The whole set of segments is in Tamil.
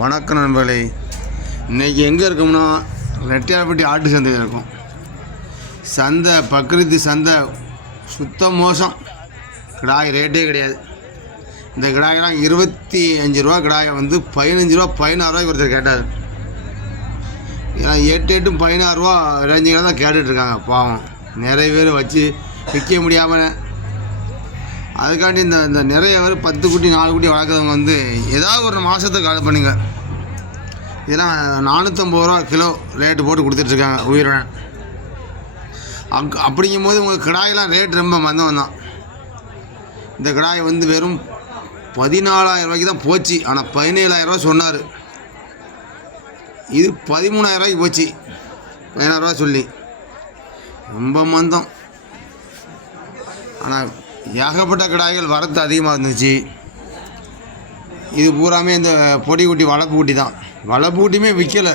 வணக்கம் நண்பர்களே. இன்றைக்கி எங்கே இருக்கோம்னா ரெட்டியார்பட்டி ஆட்டு சந்தை இருக்கும். சந்தை பக்ரீத்து சந்தை சுத்த மோசம். கிடாய் ரேட்டே கிடையாது. இந்த கிடாயெல்லாம் 25 ரூபா கிடாயை வந்து 15 ரூபா 16 ரூபாய்க்கு ஒருத்தர் கேட்டார். ஏன்னா 8 16 ரூபா ரேஞ்சில் தான் கேட்டுட்ருக்காங்க. பாவம் நிறைய பேர் வச்சு விற்க முடியாமல். அதுக்காண்டி இந்த நிறைய பேர் 10 குட்டி 4 குட்டி வளர்க்குறவங்க வந்து ஏதாவது ஒரு மாதத்துக்கு கால் பண்ணுங்க. இதெல்லாம் 450 ரூபா கிலோ ரேட்டு போட்டு கொடுத்துட்ருக்காங்க உயிரின. அப்படிங்கும்போது உங்களுக்கு கிடாயெல்லாம் ரேட் ரொம்ப மந்தம் தான். இந்த கிடாய் வந்து வெறும் 14,000 ரூபாய்க்கு தான் போச்சு. ஆனால் 17,000 ரூபா சொன்னார். இது 13,000 ரூபாய்க்கு போச்சு. 16 ரூபா சொல்லி ரொம்ப மந்தம். ஆனால் ஏகப்பட்ட கிடாய்கள் வரத்து அதிகமாக இருந்துச்சு. இது பூராமே இந்த பொடி குட்டி வளர்ப்பு குட்டி தான். வளர்ப்பு குட்டியுமே விற்கலை.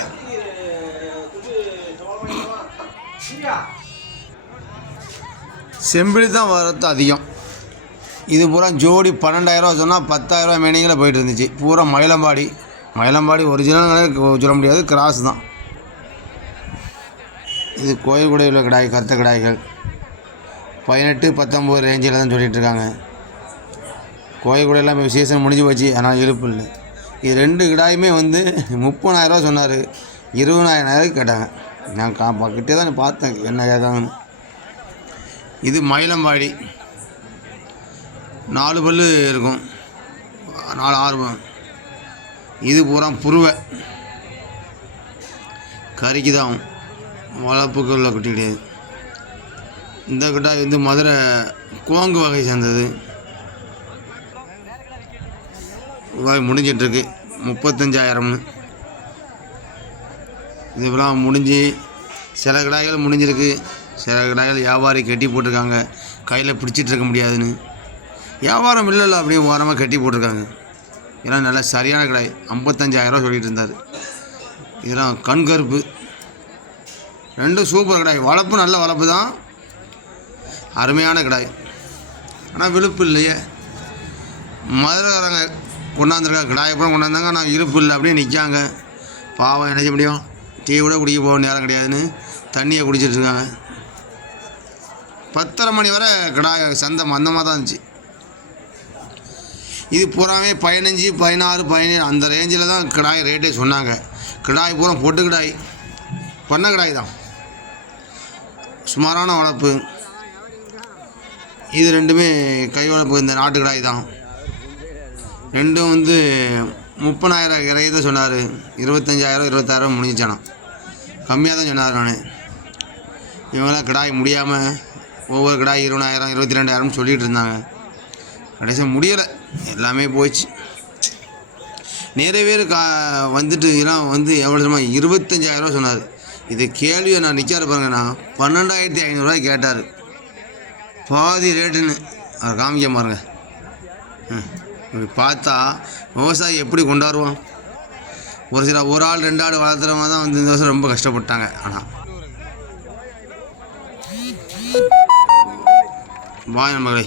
செம்பிளி தான் வரத்து அதிகம். இது பூரா ஜோடி 12,000 ரூபா சொன்னால் 10,000 ரூபா மேனிங்கில் போயிட்டு இருந்துச்சு. பூரா மயிலம்பாடி ஒரிஜினல்களே சொல்ல முடியாது, கிராஸ் தான். இது கோயில் கூட உள்ள கிடாய், கருத்த கிடாய்கள் 18 19 ரேஞ்சில் தான் சொல்லிகிட்ருக்காங்க. கோயில் கூட எல்லாம் சீசன் முடிஞ்சு போச்சு. ஆனால் இருப்பு இல்லை. இது 2 கிடாயுமே வந்து 30,000 ரூபா சொன்னார். 20,000 கேட்டாங்க. நான் கிட்டே தான் பார்த்தேன் என்ன கேட்காங்கன்னு. இது மயிலம்பாடி 4 பல்லு இருக்கும், 4 6 பல். இது பூரா புருவை கறிக்கு தான், வளர்ப்புக்கு உள்ள குட்டி கிடையாது. இந்த கிட்டாய் வந்து மதுரை கோங்கு வகை சேர்ந்தது. ரூபாய் முடிஞ்சிட்ருக்கு 35,000. இதுக்கெல்லாம் முடிஞ்சு சில கிடாய்கள் முடிஞ்சிருக்கு. சில கிடாய்கள் வியாபாரி கட்டி போட்டிருக்காங்க, கையில் பிடிச்சிட்டு இருக்க முடியாதுன்னு. வியாபாரம் இல்லைல்ல, அப்படியே ஓரமாக கட்டி போட்டிருக்காங்க. இதெல்லாம் நல்லா சரியான கிடாய். 55,000 ரூபா சொல்லிகிட்டு இருந்தார். இதெல்லாம் கண் கருப்பு. 2 சூப்பர் கிடாய். வளர்ப்பு நல்ல வளர்ப்பு தான், அருமையான கிடாய். ஆனால் விழுப்பு இல்லையே. மதுரைக்காரங்க கொண்டாந்துருக்காங்க, கிடாயை அப்புறம் கொண்டாந்தாங்க. ஆனால் இருப்பு இல்லை, அப்படியே நிற்காங்க. பாவம் நினைச்ச முடியும். டீ கூட குடிக்க போக நேரம் கிடையாதுன்னு தண்ணியை குடிச்சிட்ருக்காங்க. 10:30 மணி வரை கிடாய் சந்தை மந்தமாக தான் இருந்துச்சு. இது பூராமே 15 16 17 அந்த ரேஞ்சில் தான் கிடாய் ரேட்டே சொன்னாங்க. கிடாய் பூரா பொட்டு கிடாய், பண்ண கிடாய் தான், சுமாரான வளர்ப்பு. இது 2மே கை வளர்ப்பு. இந்த நாட்டு கிடாய் தான். 2ம் வந்து 30,000 இறைய தான் சொன்னார். 25,000 26,000 முடிஞ்சிச்சானா. கம்மியாக தான் சொன்னார். நான் இவங்களாம் கிடாய் முடியாமல் ஒவ்வொரு கிடாய் 20,000 22,000 சொல்லிகிட்டு இருந்தாங்க. கடைசியாக முடியலை, எல்லாமே போயிடுச்சு. நிறைய பேர் வந்துட்டு இதெல்லாம் வந்து எவ்வளோ தெரியுமா, 25,000 ரூபா சொன்னார். இது கேள்வியை நான் நிற்காரு பாருங்கண்ணா. 12,500 ரூபாய் கேட்டார். பாதி ரேட்டுன்னு அவர் காமிக்க பாருங்க. இப்படி பார்த்தா விவசாயி எப்படி கொண்டாடுவான்? ஒரு ஆள் 2 ஆடு வளர்த்துறவங்க தான் வந்து இந்த வருஷம் ரொம்ப கஷ்டப்பட்டாங்க. ஆனால் பாய் நண்பர்களே.